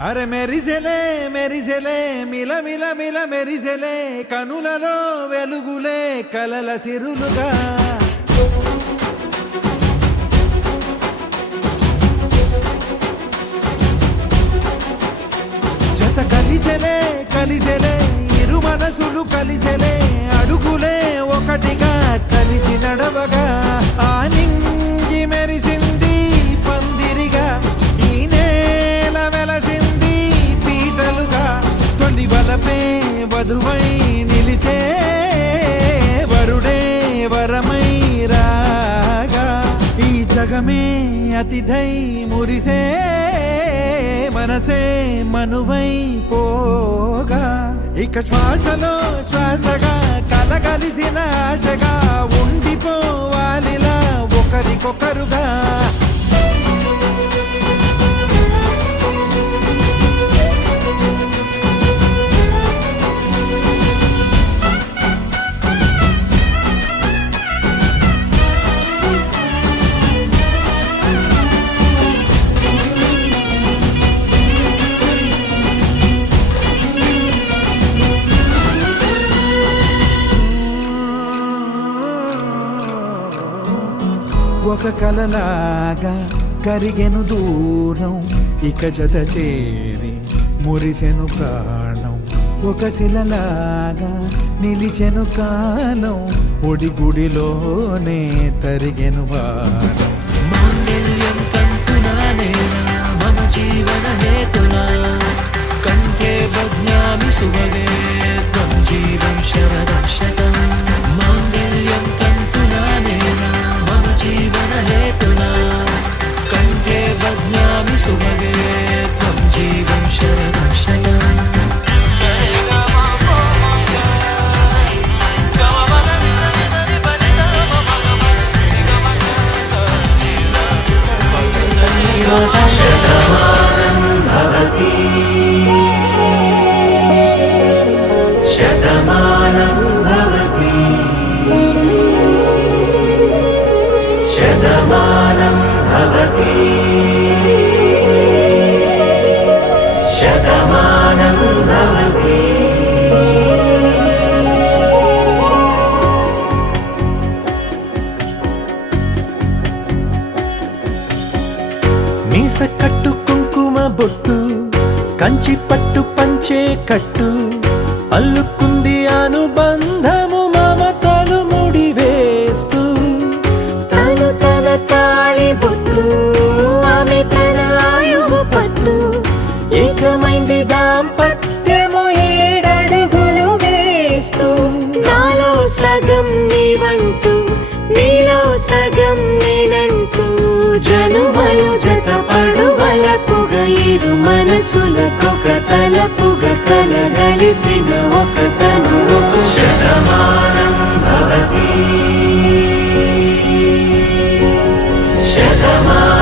అరే మెరిసెలే మెరిసెలే మిల మిల మిల మెరిసెలే కనులలో వెలుగులే కలల సిరులుగా జత కలిసెలే కలిసెలే ఇరు మనసులు కలిసెలే అడుగులే ఒకటిగా కలిసి నడవగా ఆ నింగి మెరిసింది పందిరిగా ఈ నేల వెలసింది పీటలుగా తొలి వలపే వధువై నిలిచే వరుడే వరమై రాగా ఈ జగమే అతిథై మురిసే మనసే మనువై పోగా ఇక శ్వాసలో శ్వాసగా కలగలిసిన ఆశగా ఉండిపోవాలిలా ఒకరికొకరుగా ఒక కలలాగా కరిగెను దూరం ఇక జత చేరి మురిసెను ప్రాణం ఒక శిలలాగా నిలిచెను కాలం ఒడిగుడిలోనే తరిగెను వారం మాంగళ్యం తంతునానేనా మమ జీవన హేతునా కంఠే బధ్నామి సుభగే త్వం జీవం శరదం శతం మాంగళ్యం తంతునానేనా మమ జీవన హేతునా కంఠే బధ్నామి సుభగే త్వం జీవం శరదం శతం శతమానం భవతి శతమానం భవతి శతమానం భవతి శతమానం భవతి మీస కట్టు కుంకుమ బొట్టు కంచి పట్టు పంచే కట్టు అల్లుకుంది అనుబంధము మమతలు ముడివేస్తూ తను తన తాళి బొట్టు ఆమె తన ఆయువు పట్టు ఏకమైంది దాంపత్యము ఏడడుగులు వేస్తూ నాలో సగం నీవంటూ నీలో సగం నేనంటూ జనుమలు జత పడువలపుగ ఇరు మనసులకొక తలపుగ కలగలిసిన ఒక తను శతమానం భవతి శతమానం